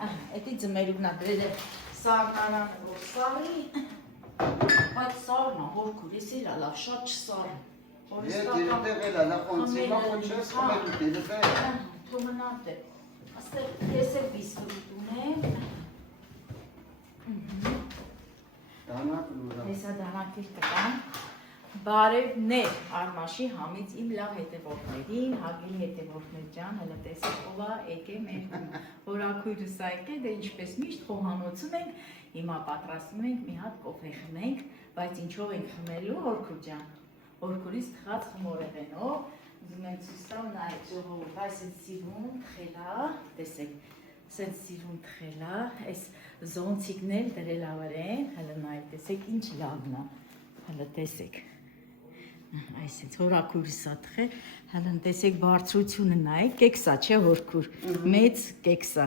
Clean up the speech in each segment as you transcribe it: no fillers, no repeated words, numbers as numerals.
Էդի ձմերուկն է դրել է սառնարանը, որ սառի, բայց սառն է, հորքուր, ես իրա լավ, շատ չսառն։ Դիրտեղ էլա, նա խոնցիմա խոնչես խմելու դիրտեղ է։ Թոմնատ է, աստեղ ես է բիսկրուտ ունեմ։ Դանակ լուրա։ Հեսա դանակիր տկան։ Բարևներ Արմաշի համից իմ լավ հետևորդներին, հագելի հետևորդներ ջան, հələ տեսեք ով է եկե մեր հորաքույրս է եկե, դե ինչպես միշտ խոհանոցում ենք, հիմա պատրաստում ենք մի հատ կոֆե խմենք, բայց ինչով ենք խմելու հորքուր ջան, հորքուրից թխած խմորեղենով, ուզում եմ ցույց տամ նայեք ժողովուրդ, այս էս սիրուն թխելա, տեսեք, սենց սիրուն թխելա, այս զոնցիկն էլ դրել ավրեն, հələ նայեք, տեսեք ինչ լավն է, հələ տեսեք Այսինչ հորաքուրս է թխել, հələ տեսեք բարձրությունը նայեք, կեքսա չէ հորքուր, մեծ կեքսա,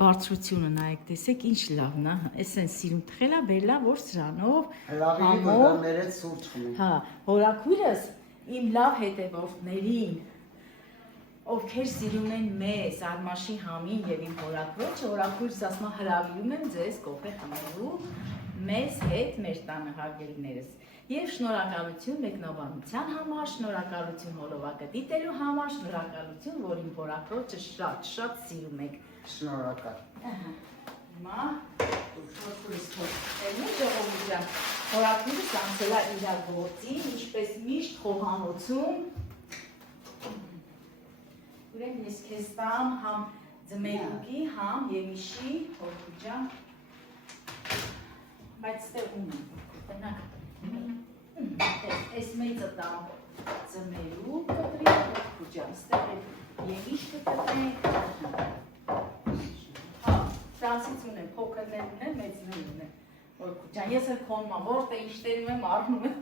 բարձրությունը նայեք, տեսեք ինչ լավն է, այսեն սիրուն թխելա, բերլա որ սրանով, համով, հա, հորաքուրս իմ լավ հետևորդներին, ովքեր սիրում են մեզ, Արմաշի համին և իմ հորաքրոջը, հորաքուրս ասմա հրավիրում եմ ձեզ կոֆե խմելու, մեզ հետ մեր տանը հարգելիներս Եվ շնորհակալություն մեկնաբանության համար, շնորհակալություն հոլովակը դիտելու համար, շնորհակալություն, որ իմ հորաքրոջը շատ սիրում եք։ Շնորհակալ։ Հիմա հորքուրս թողնի ժողովուրդ ջան, հորաքուրս անցել է իր գործին, ինչպես միշտ խոհանոցում։ Ուրեմն ես քեզ տամ համ ձմերուկի, համ եմիշի, հորքուր ջան, բայց ստեղ ունեմ, տնակ Այս մեծը տամ ձմերուկ կտրի, հորքուր ջան, ստեղ եմիշ կտրենք, Ֆրանսից ունեմ, փոքրներ ունեմ, մեծներ ունեմ, հորքուր ջան, ես էլ քոնմա, որտե ինչ տերում եմ, առնում եմ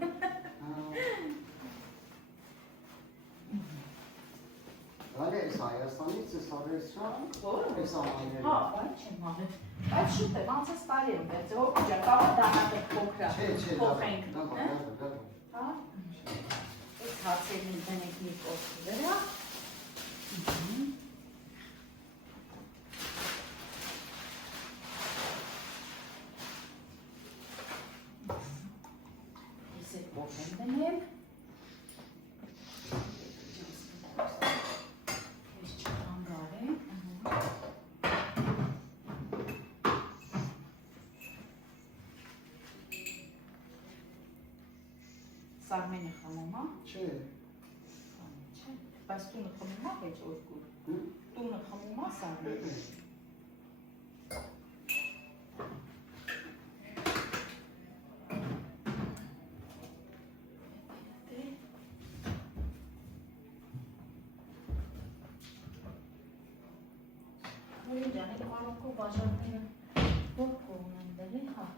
Դալի ես Հայաստանից ես արեցան, ես ամայների։ Հա, բայց չեմ հաղել, բայց շուտ եմ, անցած տարի եմ դերձ, հորքուր ջան, կավա դանակը փոքրա, փոխենք, հա, ես հացերին տնենք մի կոսի վրա, ես էդ կոֆեն դնեմ, Սարմենը խմում է, Չէ, բայց տունը խմում է վեճ օրգուր, տունը խմում է սարմենը Որին ջան, այդ կարոքով բաժարները որքով ունեն դրի, հա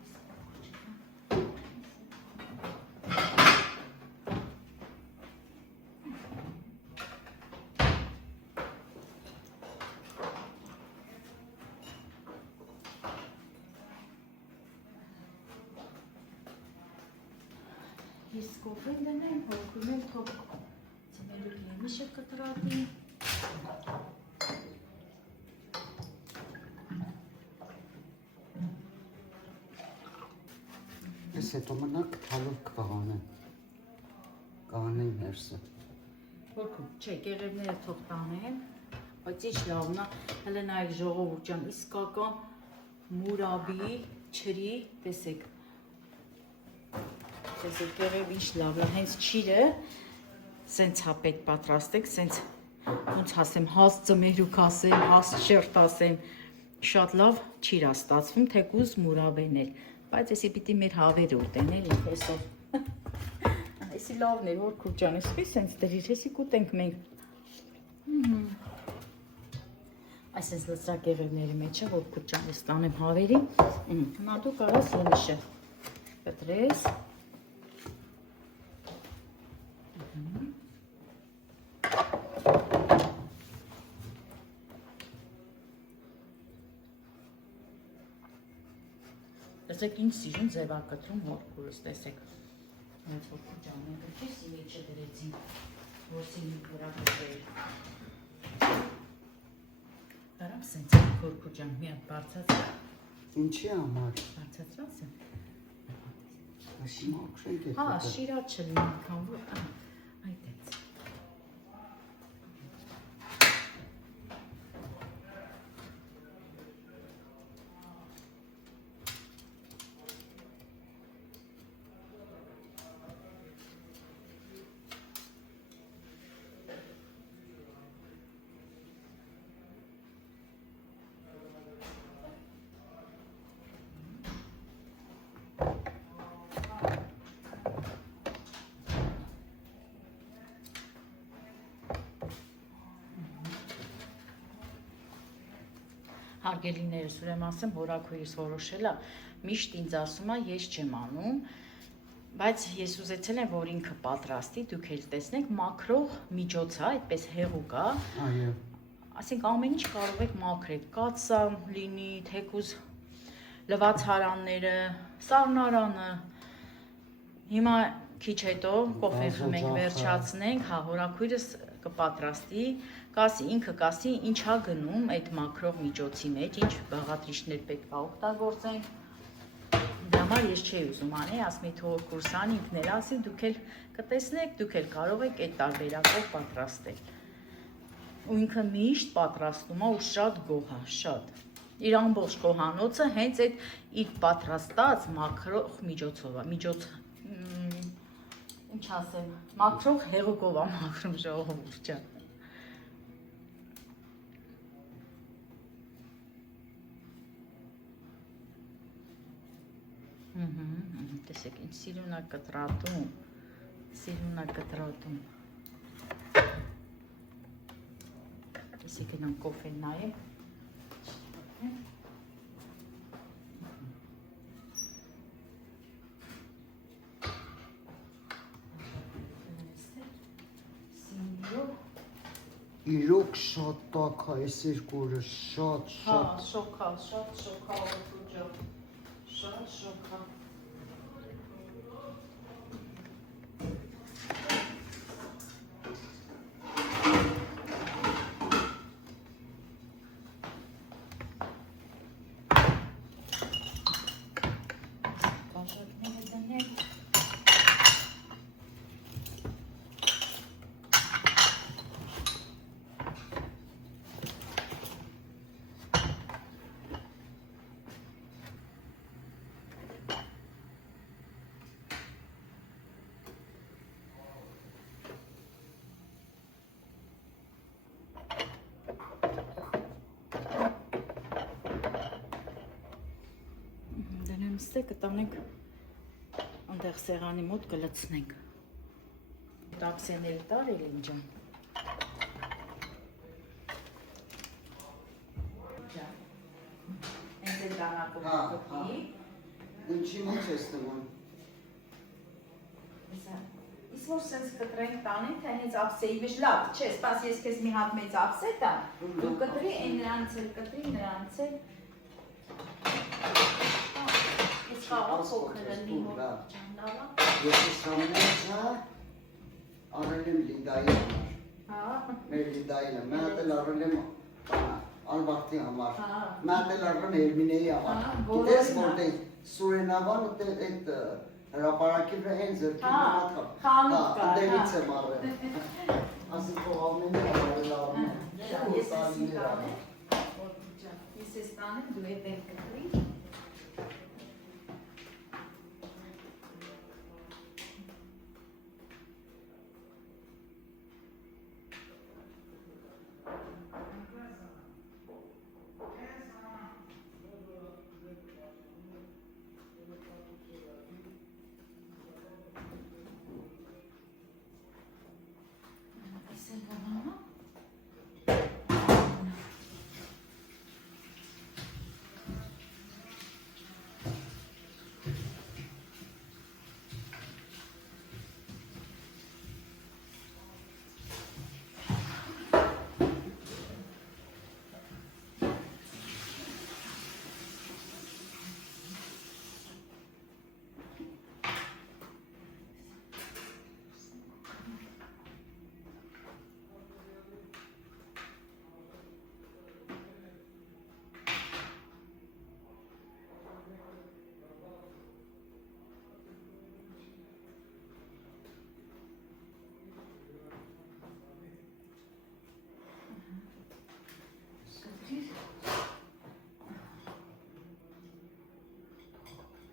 Ես կոֆեն դնեմ, հորքում եմ թող ձմերուկ եմիշը կտրատի ես հետո մնակ թալով կվաղանեմ, կաղանեմ հերսը։ Հորքում, չէ, կեղևները թող տանեմ, բայց ինչ լավն է, հələ նայեք ժողովուրդ ջան, իսկական մուրաբի, չրի, տեսեք Տեսեք կեղև ինչ լավ է, հենց չիրը, սենց հապետ պատրաստեք, սենց ոնց ասեմ, հաստ ձմերուկ ասեմ, հաստ շերտ ասեմ, շատ լավ չիր է ստացվում, թեկուզ մուրաբեն էլ, բայց եսի պիտի մեր հավեր ուտեն էլ ինքեսով, եսի լավն էր, հորքուր ջան, եսի սենց դրիր, եսի կուտենք մենք, այսենց լծրակ կեղևների մեջ է, հորքուր ջան, ես տանեմ հավերի, հիմա դու կարաս եմիշը կտրես, Տեսեք ինչ սիրուն ձև է կտրում հորքուրս, տեսեք Հենց հորքուր ջան, մենք քեզ մեջը դրեցին, որսի մի վրա կտրել Բարամ սենց քորքուջան մի հատ բարձացրա։ Ինչի համար։ Բարձացրած է։ Աշիմա օքշեն կետ։ Հա, շիրած չլինի քան որ այդ է։ Հարգելիներս, ուրեմն ասեմ, հորաքույրս որոշել է, միշտ ինձ ասում է, ես չեմ անում, բայց ես ուզեցել եմ, որ ինքը պատրաստի, դուք էլ տեսնեք, մաքրող միջոց է, այդպես հեղուկ է։ Այո։ Ասենք ամեն ինչ կարող եք մաքրել, կաթսա լինի, թեկուզ լվացարանները, սառնարանը։ Հիմա քիչ հետո կոֆե խմենք, վերջացնենք, հա, հորաքույրս կպատրաստի, կասի, ինքը կասի, ինչա գնում այդ մաքրող միջոցի մեջ, ինչ բաղադրիչներ պետք է օգտագործենք։ Դրա համար ես չէի ուզում անել, ասում էի թող կուրսան ինքն էլ ասի, դուք էլ կտեսնեք, դուք էլ կարող եք այդ տարբերակով պատրաստել։ Ու ինքը միշտ պատրաստում է ու շատ գոհ է, շատ։ Իր ամբողջ կոհանոցը հենց այդ իր պատրաստած մաքրող միջոցով է, ինչ ասեմ, մաքրող հեղուկով է մաքրում ժողովուրդը։ Տեսեք, ինչ սիրուն է կտրատում, Տեսի գնամ կոֆեն նայեմ։ Իրոք շատ տաք է, այս երկուրը շատ։ Հա, շոքա, շատ շոքա օգուջը, շատ շոքա։ Ստե կտանենք այնտեղ սեղանի մոտ կլցնենք։ Տաքսիներ տարել ինչ ջան։ Հենց այդ դանակով կպի։ Ինչի մեջ ես տվում։ Իսկ որ սենց կտրենք տանենք, թե հենց ափսեի մեջ լավ, չէ, սպաս ես քեզ մի հատ մեծ ափսե տամ, դու կտրի, այն նրանց էլ կտրի, նրանց էլ։ Խաղաղ փոքրը լինի ջան լավա։ Ես սամենցա արել եմ Լիդայի համար։ Հա։ Մեր Լիդային, մի հատ էլ արել եմ Ալբարտի համար։ Հա։ Մի հատ էլ արել եմ Էրմինեի համար։ Գիտես որտե Սուրենավան այդ հրապարակի վրա հենց ձերքի մոտ խանութ կա։ Դերից եմ արել։ Ասի փողավներն եմ արել արում։ Ես էսի կանեմ։ Ես էս տանեմ, դու էդ էլ կտրի։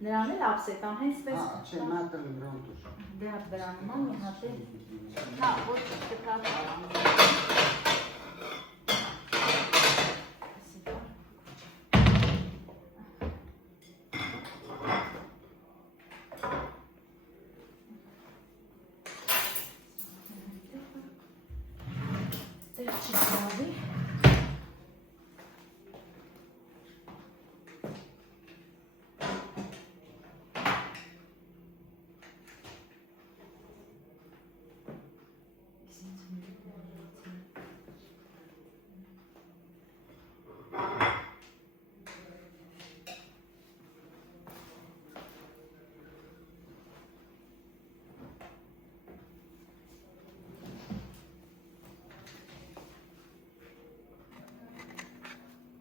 Նրան էլ ապսետան հենց պես։ Չէ, նա տրնդրոն դուր։ Դե հատ դրանում եմ մի հատ էլ։ Հա, ոչ կտավ։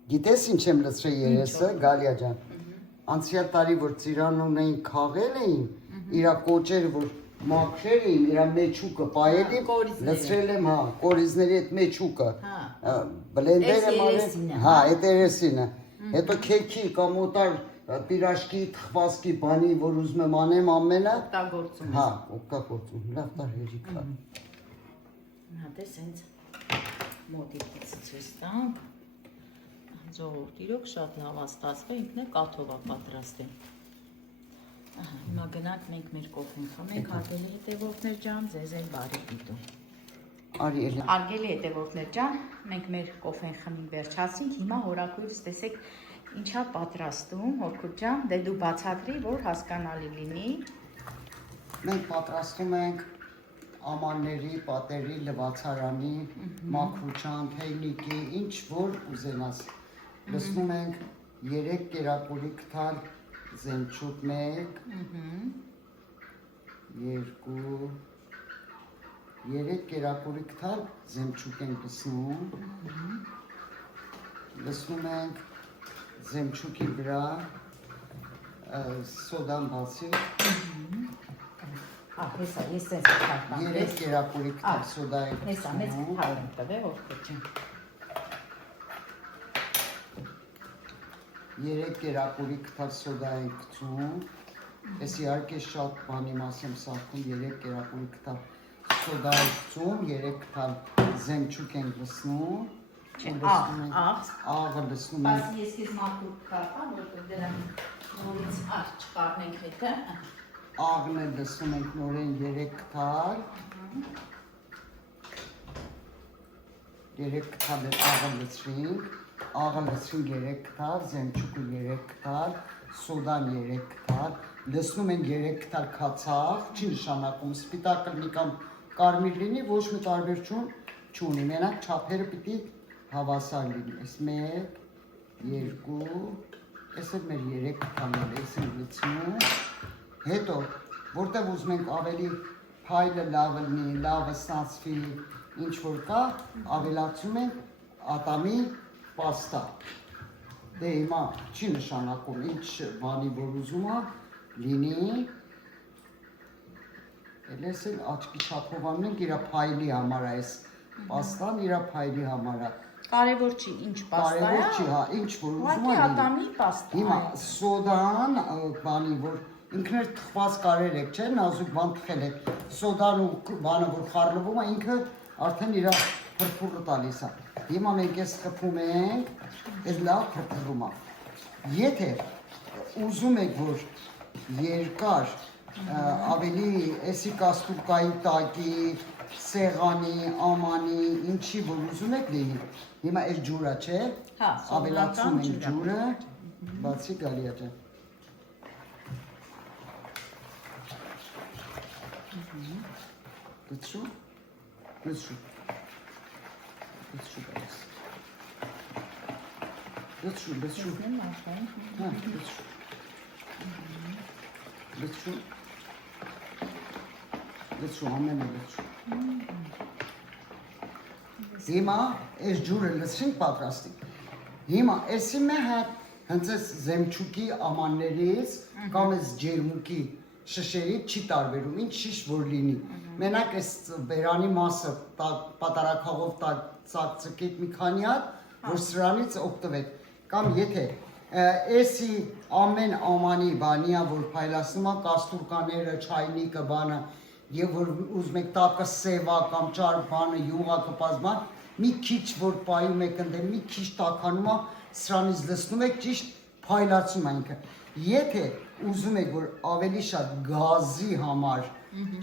Գիտես ինչ եմ լցրել երեսը, Գալիա ջան։ Անցյալ տարի որ ծիրանուն էին քաղել էին, իրա կոճերը որ մաքրել էին, իրա մեջուկը պայել եմ, լցրել եմ, հա, կորիզների այդ մեջուկը։ Բլենդեր եմ արել, հա, այդ երեսինը։ Հետո քեքի կամ օտար պիրաշկի, թխվածքի բանի, որ ուզում եմ անեմ ամենը, օգտագործում։ հա, օգտագործում, լավ տար հերիքա։ Հա, դες հենց մոտիկից ցույց տանք։ Ժողովուրդ, իրոք շատ լավ է ստացվել, ինքն է կաթով է պատրաստել։ Ահա, հիմա գնանք մենք մեր կոֆեն խմենք, հարգելի հետևորդներ ջան, ձեզ էլ բարի դիտում։ Արի էլի։ Հարգելի հետևորդներ ջան, մենք մեր կոֆեն խմին վերջացինք, հիմա հորաքույրս տեսեք ինչա պատրաստում, Հորքուտ ջան, դե դու բացատրի, որ հասկանալի լինի։ Մենք պատրաստում ենք ամանների, պատերի, լվացարանի, մաքրուչան, թեյնիկի, ինչ որ ուզենաս։ Լցնում ենք 3 կերակուրի կթալ զենչուկ 1, 2, 3 կերակուրի կթալ զենչուկ ենք լցնում ենք զենչուկի վրա սոդան բացի, Հեսա, ես ես կհարդամ 3 կերակուրի կթալ սոդա ենք Հեսա, մեծ կթալ եմ տվել, Հորքուտ ջան 3 կերակուրի կթալ սոդա ենք գցում, ես իհարկե շատ բանի մաս եմ սարքում, 3 կերակուրի կթալ սոդա ենք գցում, 3 կթալ զենչուկ ենք լցնում, աղը լցնում ենք, Բայց ես քեզ մաքուր կհարդամ, որտեղ դրան նորից չկառնենք հետը, աղն էլ լցնում ենք նորեն 3 կթալ, 3 կթալ էլ աղը լցրինք, աղը լցրինք 3 կթալ, զենչուկը 3 կթալ, սոդան 3 կթալ, լցնում ենք 3 կթալ քացախ, չի նշանակում սպիտակ լինի կամ կարմիր լինի, ոչ մի տարբերություն չունի, մենակ չափերը պիտի հավասար լինի, այս 1, 2, այս էլ մեր 3 կթալն է, այս էլ լցնում, հետո, որտեղ ուզում ենք ավելի փայլը լավը լինի, լավը ստացվի, ինչ որ կա, ավելացում ենք ատամի պաստա, դե հիմա չի նշանակում ինչ բանի որ ուզում է լինի, Էլես էլ աչքի չափով ենք իրա փայլի համար այս պաստան իրա փայլի համար է Կարևոր չի ինչ պաստա է Կարևոր չի, հա, ինչ որ ուզում է ատամի պաստա Հիմա սոդան բանի որ ինքն էլ թխված կարեր եք, չէ, նազուկ բան թխել եք սոդան ու բանը որ խառնվում է ինքը արդեն իրա փրփուրը տալիս է Հիմա մենք ես խփում ենք, այս լավ փրփրում է Եթե ուզում եք որ երկար ավելի էսի կաստուրկայի տակի, սեղանի, ամանի, ինչի որ ուզում եք լինի Հիմա այս ջուրը չէ, ավելացում ենք ջուրը, բացի գալի աջա Լցրու, լցրու, լցրու գալիս Լցրու, լցրու, հա, լցրու Լցրու, լցրու, ամենը լցրու Հիմա այս ջուրը լցրինք պատրաստիկ Հիմա էսի մե հատ հենց այս զեմչուկի ամաններից կամ այս ջերմուկի շշերից չի տարբերում, ինչ շիշ որ լինի Մենակ այս բերանի մասը պատարակաղով ծակծկեք մի քանի հատ, որ սրանից օգտվեք Կամ եթե Էսի ամեն ամանի բանիա, որ փայլասնում է կաստուրկաները, չայնիկը, բանը, եւ որ ուզում եք տակը սևա կամ ճար բանը, յուղա կպազման, մի քիչ որ պայում եք ընդեմ, մի քիչ տականում է, սրանից լցնում եք ճիշտ փայլացում այնքը։ Եթե ուզում եք որ ավելի շատ գազի համար,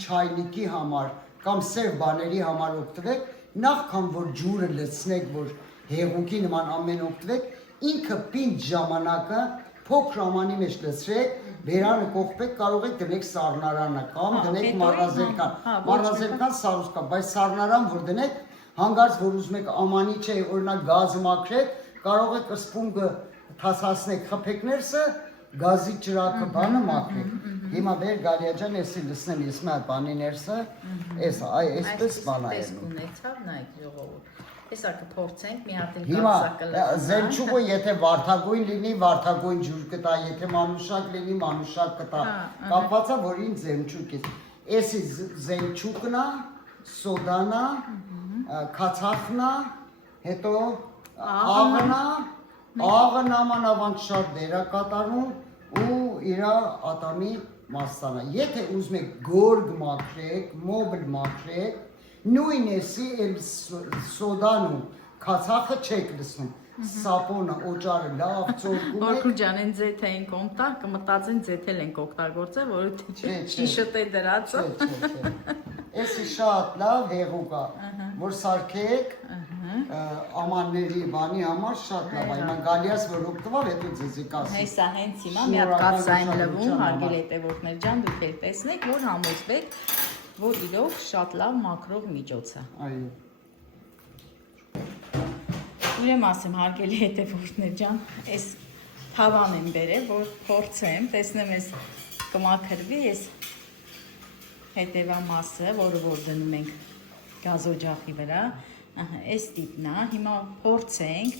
չայնիկի համար կամ սև բաների համար օգտվեք, նախքան որ ջուրը լցնեք, որ հեղուկի նման ամեն օգտվեք, ինքը պինդ ժամանակը փոքր ամանի մեջ լցրեք, բերանը կողպեք, կարող եք դնեք սառնարանը կամ դնեք մառազելկան։ Մառազելկան սառուսկա, բայց սառնարան որ դնեք, հանգարց որ ուզում եք ամանի չէ, օրինակ գազը մաքրեք, կարող եք սպունգը թասացնեք, խփեք ներսը, գազի ճրակը բանը մաքրեք։ Հիմա բեր Գալիա ջան, էսի լցնեմ ես մի հատ բանի ներսը, այսպես բան է։ Տեսք ունեցավ նայեք ժողովուրդ։ Հեսա կփորձենք մի հատ էլ Հիմա կացակը զենչուկը եթե վարդագույն լինի, վարդագույն ջուր կտա, եթե մանուշակ լինի, մանուշակ կտա։ Կապված է որ ինձ զենչուկ է։ Էսի զենչուկն է, սոդան է, քացախն է, հետո աղն է, աղն ամանավանդ շատ դեր է կատարում ու իր ատամի մասան է։ Եթե ուզում եք գորգ մաքրեք, մոբլ մաքրեք, նույն էսի էլ սոդան ու քացախը չեք լցնում, սապոնը, օճարը լավ ծորգում եք։ Օրքուր ջան, են ձեթ ենք օմտա, կմտածեն ձեթել ենք օգտագործել, որը ճիշտ է դրածը։ Էսի շատ լավ հեղուկ է, որ սարքեք ամանների բանի համար շատ լավ է։ Հիմա Գալիաս որ օգտվավ, հետո ձեզի կասի։ Հեսա հենց հիմա մի հատ կացային լվում, հարգելի հետևորդներ ջան, դուք էլ տեսնեք, որ համոզվեք, որ իրոք շատ լավ մաքրող միջոց է։ Այո։ Ուրեմն ասեմ, հարգելի հետևորդներ ջան, այս թավան եմ բերել, որ փորձեմ, տեսնեմ այս կմաքրվի, այս հետևա մասը, որը որ դնում ենք գազօջախի վրա, այս տիպն է, հիմա փորձենք,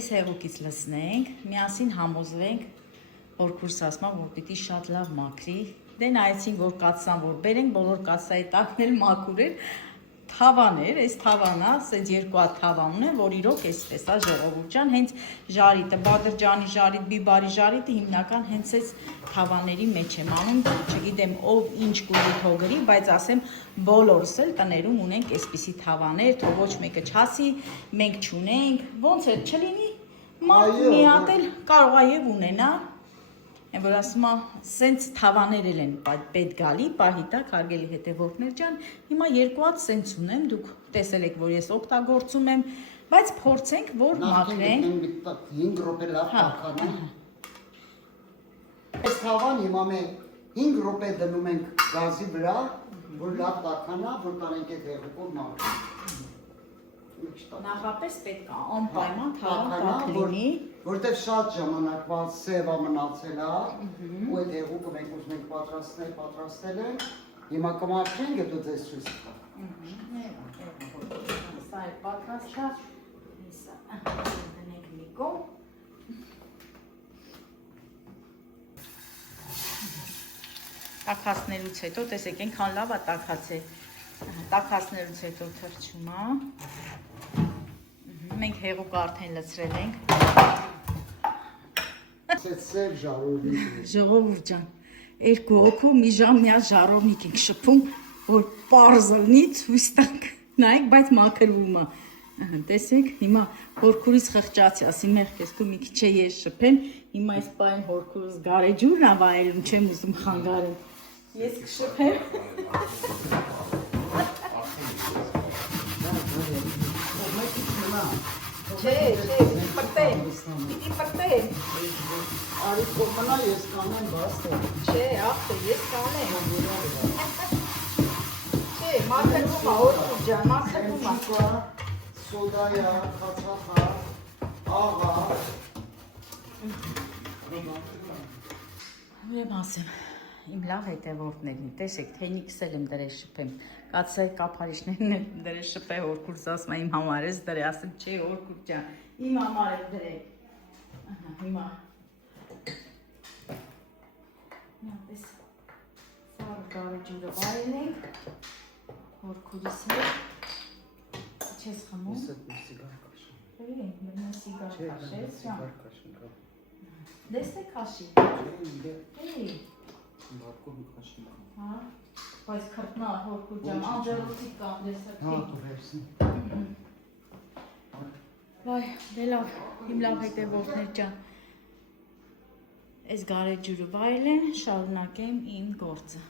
այս հեղուկից լցնենք, միասին համոզվենք, որ քուրս ասма, որ պիտի շատ լավ մաքրի, դե նայեցին, որ կացան, որ բերենք, բոլոր կացայի տակն էլ մաքուր էր, թավան էր, այս թավանա, ասենց երկու հատ թավան ունեն, որ իրոք էսպես է ժողովուրդ ջան, հենց ժարիտը, Բադրջանի ժարիտ, Բիբարի ժարիտը հիմնական հենց այս թավաների մեջ եմ անում, չգիտեմ ով ինչ կուզի թողերի, բայց ասեմ բոլորս էլ տներում ունենք այսպիսի թավաներ, թող ոչ մեկը չասի, մենք չունենք, ոնց է չլինի, մարդ մի հատ էլ կարող է եւ ունենա, որ ասում է, սենց թավաներ էլ են պետք գալի, պահիտակ, հարգելի հետևորդներ ջան, հիմա երկու հատ սենց ունեմ, դուք տեսել եք, որ ես օգտագործում եմ, բայց փորձենք, որ մաքրենք։ 5 րոպե լավ տաքանա։ Այս թավան հիմա մենք 5 րոպե դնում ենք գազի վրա, որ լավ տաքանա, որ տանենք այդ հեղուկով մաքրենք։ Նախապես պետք է անպայման թավան տաք լինի, որտեղ շատ ժամանակվա սևա մնացել է, ու այդ հեղուկը մենք ուզում ենք պատրաստել ենք, հիմա կմաքրենք, հետո ձեզ ցույց կտամ։ Սա է պատրաստած, հեսա դնենք մի կողմ։ Տաքացնելուց հետո, տեսեք, այնքան լավ է տաքացել, տաքացնելուց հետո թրջում է, մենք հեղուկը արդեն լցրել ենք։ Սև ժարովնիկ։ Ժողովուրդ ջան, երկու հոգու մի ժամ միա ժարովնիկ ենք շփում, որ պարզը լինի ցույց տանք, նայեք, բայց մաքրվում է։ Տեսեք, հիմա հորքուրից խղճացի, ասի մեղքես դու մի քիչ ես շփեմ, հիմա այս պայն հորքուրս գարեջուրն ա վայելում, չեմ ուզում խանգարեմ։ Ես կշփեմ։ Չէ, պիտի պրտեմ, պիտի պրտեմ։ Արի կողմնա ես կանեմ բաստը։ Չէ, աղբը, ես կանեմ։ Չէ, մաքրվում է, հորքուր ջան, մաքրվում է։ Սոդայա, քացախա, աղա։ Ուրեմն ասեմ, իմ լավ հետևորդներին, տեսեք, թեյնիկս էլ եմ դրել շփեմ, կացայի կափարիչներն եմ դրել շփե, հորքուրս ասում է իմ համար ես դրել, ասեմ, չէ, հորքուր ջան, իմ համար եմ դրել, հիմա, նապես սարը գարեջուրը վայելենք, հորքուրիս հետ, չես խմում, Ես այդ մի սիգար կաշեմ։ բերի ենք, մենա սիգար կաշես, Սիգար կաշեմ, կա։ Դեսեք հաշի։ Էի։ Հա։ Բայց քրտնա հորքու ջան, անջերոցի կամ դեսեք։ Հա, դու վերցնի։ Վայ, դե լավ, իմ լավ հետևորդներ ջան։ Այս գարեջուրը վայել են, շարունակեմ իմ գործը։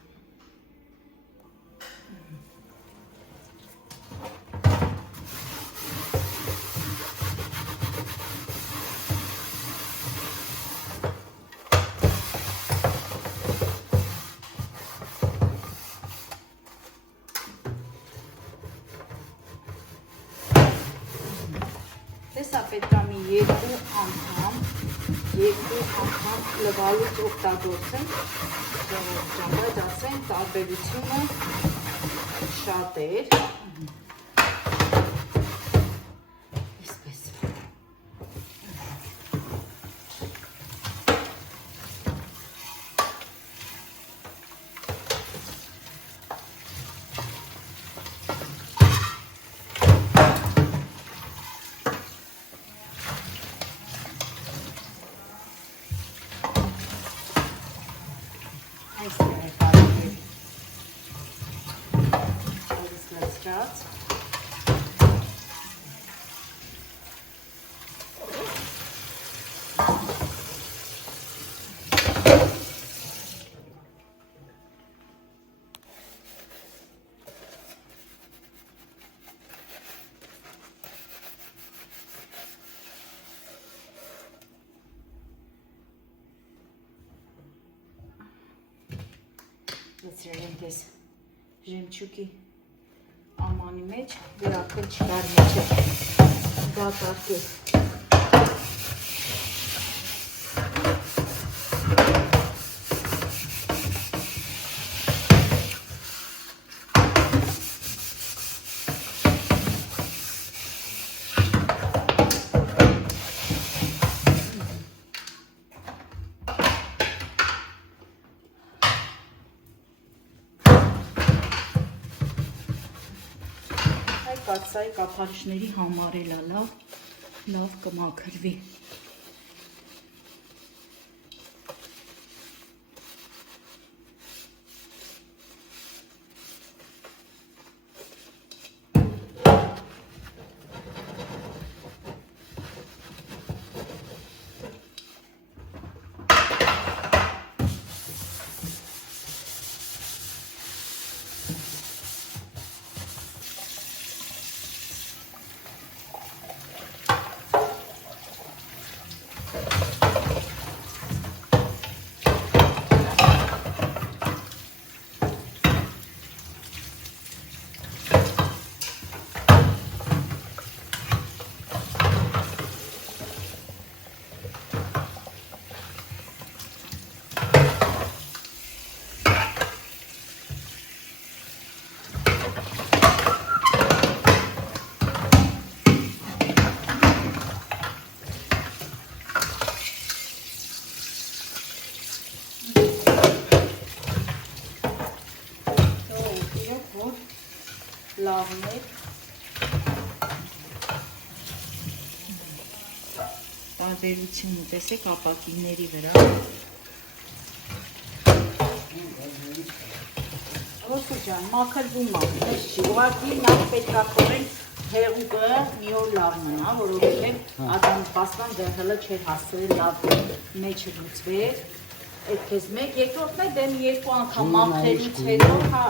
Տեսա պետք է մի երկու անգամ լվալուց օգտագործեմ, բայց ասեն տարբերությունը շատ էր, այսպես։ Այստեղ է կարելի այդս լծրած։ Լցրել եմ դες ժեմչուկի ամանի մեջ, գրակն չկար մեջ է դատարկել։ Կացայի կափարիչների համար էլ լավ կմաքրվի։ Լավն է։ Տարբերությունը տեսեք ապակիների վրա։ Ոսկե ջան, մաքրվում է, ես չի, ուղղակի նախ պետք է կորել հեղուկը մի օր լավ մնա, որովհետև ադամ պաստան դեռ հələ չէր հասցրել լավ մեջը լուծվեր։ Այդ քեզ մեկ, երկրորդն է դեմ երկու անգամ մաքրելուց հետո, հա,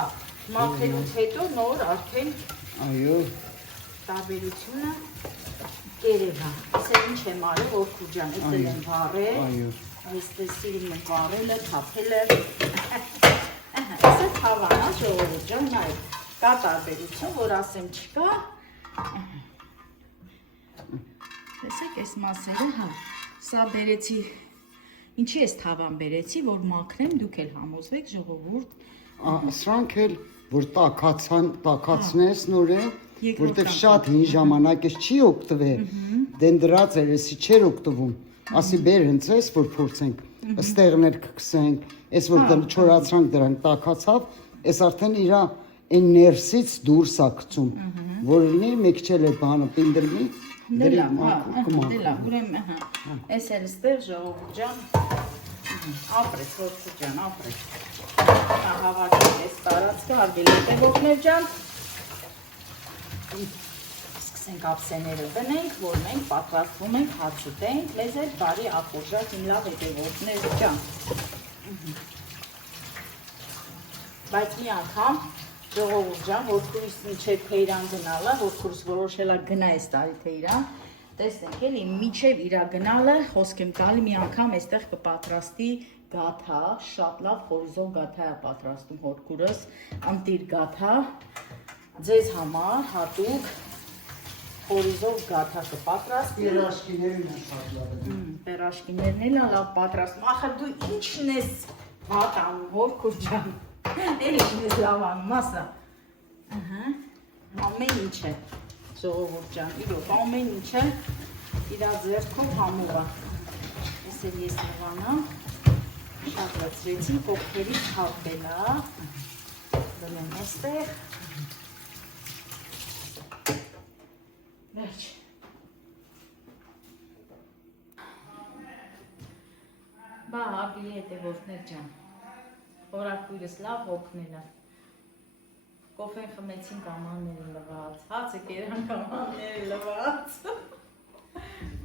մաքրելուց հետո նոր արդեն այո տարբերությունը կերև է։ Ասել ինչ եմ արել, որդու ջան, այդտեղ եմ վառել, այստեղ սիրում եմ վառելը, թափելը։ Ասել թավան, հա, ժողովուրդ ջան, նայեք, կա տարբերություն, որ ասեմ չկա։ Տեսեք այս մասերը, հա, սա բերեցի, ինչի ես թավան բերեցի, որ մաքրեմ, դուք էլ համոզվեք ժողովուրդ։ Սրանք էլ որ տակացնես նորեն, որտեղ շատ հին ժամանակից չի օգտվել, դենդրած էր, էսի չէր օգտվում, ասի բեր հենց ես, որ փորձենք, ստեղներ կքսենք, ես որ չորացրանք դրանք տակացավ, ես արդեն իրա այն ներսից դուրս ա գցում, որ լինի մեկ չել է բանը պինդրմի, Դե լավ, մաքուր, դե լավ, ուրեմն էս էլ ստեղ ժողովուրդ ջան, ապրես, որդու ջան, ապրես, հավաքել ես տարածքը, հարգել հետևորդներ ջան, սկսենք ափսեները դնենք, որ մենք պատրաստվում ենք հաց ուտենք, մեզ էլ բարի ապօրժակ իմ լավ հետևորդներ ջան, բայց մի անգամ ժողովուրդ ջան, որդուրիս միջև թեյրան գնալը, որդուրս որոշելա գնա այս տարի թեյրան, տեսնենք էլի, միջև իրա գնալը, խոսք եմ տալի մի անգամ այստեղ կպատրաստի գաթա, շատ լավ խորիզով գաթա է պատրաստում հորքուրս, անտիր գաթա, ձեզ համար հատուկ խորիզով գաթա կպատրաստի։ Պերաշկիներն են շատ լավ են։ Պերաշկիներն էլ լավ պատրաստում, ախր դու ինչն ես վատ անում, հորքուր ջան, էլ ինչն ես լավ անում, ասա, ամեն ինչ է, ժողովուրդ ջան, իրոք, ամեն ինչ է, իրա ձեռքով համով է, ես էլ ես նվանամ, շատ լծրեցի, կողքերից հավբելա, դնեմ էստեղ, վերջ, բա ապիլի հետևորդներ ջան, որակույրս լավ հոգնել է, կոֆեն խմեցին կամանները լված, հացը կերան կամանները լված,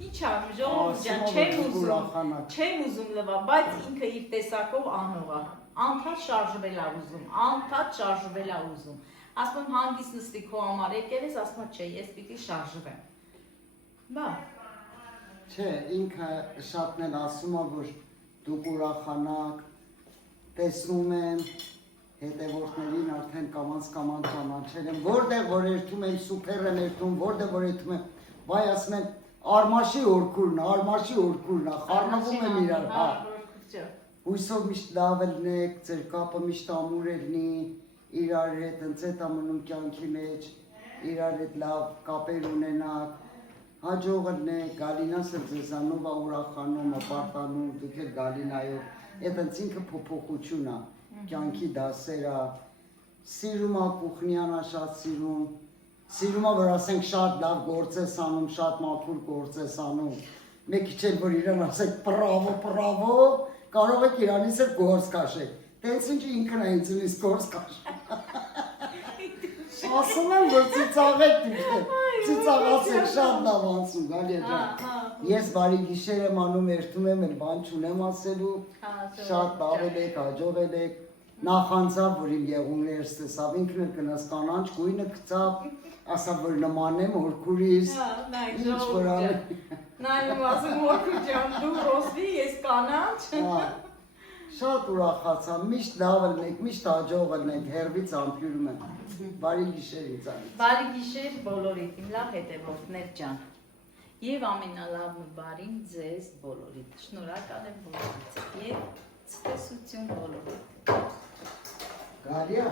ինչ արմ, ժողովուրդ ջան, չեմ ուզում լվա, բայց ինքը իր տեսակով անող է, անդադ շարժվել է ուզում, ասում եմ հանգիստ նստի քո համար եկել ես, ասում եմ չէ, ես պիտի շարժվեմ, բա, չէ, ինքը շատն էլ ասում է, որ դուք ուրախանաք, տեսնում եմ, հետևորդներին արդեն կամանց ճանաչել եմ, որտեղ որ երթում եմ, սուպեր եմ երթում, որտեղ որ երթում եմ, վայ ասում եմ, արմաշի օրքուրն է, խառնվում եմ իրար, հույսով միշտ լավ ելնեք, ձեր կապը միշտ ամուր ելնի, իրար հետ ընծետ ամնում կյանքի մեջ, իրար հետ լավ կապեր ունենաք, հաջող ելնեք, Գալինաս էլ ձեզանով է ուրախանում, ապարտանում, դուք էլ Գալինայով, այդ ընց ինքը փոփոխություն է, կյանքի դասեր է, սիրում է կուխնյանա շատ սիրում է, որ ասենք շատ լավ գործ ես անում, շատ մաքուր գործ ես անում, մեկ քիչ էլ որ իրան ասեք բրավո, կարող եք իրանից էլ գործ կաշեք, տենց ինչ ինքն է ինձնից գործ կաշեք, ասում եմ, որ ծիծաղեք դուք, ծիծաղացեք շատ լավ անցում, Գալիա ջան, ես բարի գիշեր եմ անում, երթում եմ, էլ բան չունեմ ասելու, շատ լավ եք, հաջող եք, նախանձավ, որ իմ եղուններս տեսավ, ինքն էլ գնաց կանանչ, գույնը գցավ, ասավ, որ նման եմ հորքուրիս, ինչ որ անում։ Նայում ասում հորքուր ջան, դու ռոսվի, ես կանանչ։ Շատ ուրախացա, միշտ լավ ելնեք, միշտ հաջող ելնեք, հեռվից ամփյուրում եմ, բարի գիշեր ինձանից։ Բարի գիշեր բոլորիդ, իմ լավ հետևորդներ ջան, և ամենալավն ու բարին ձեզ բոլորիդ, շնորհակալ եմ բոլորիդ և ցտեսություն բոլորիդ։ Գալիա,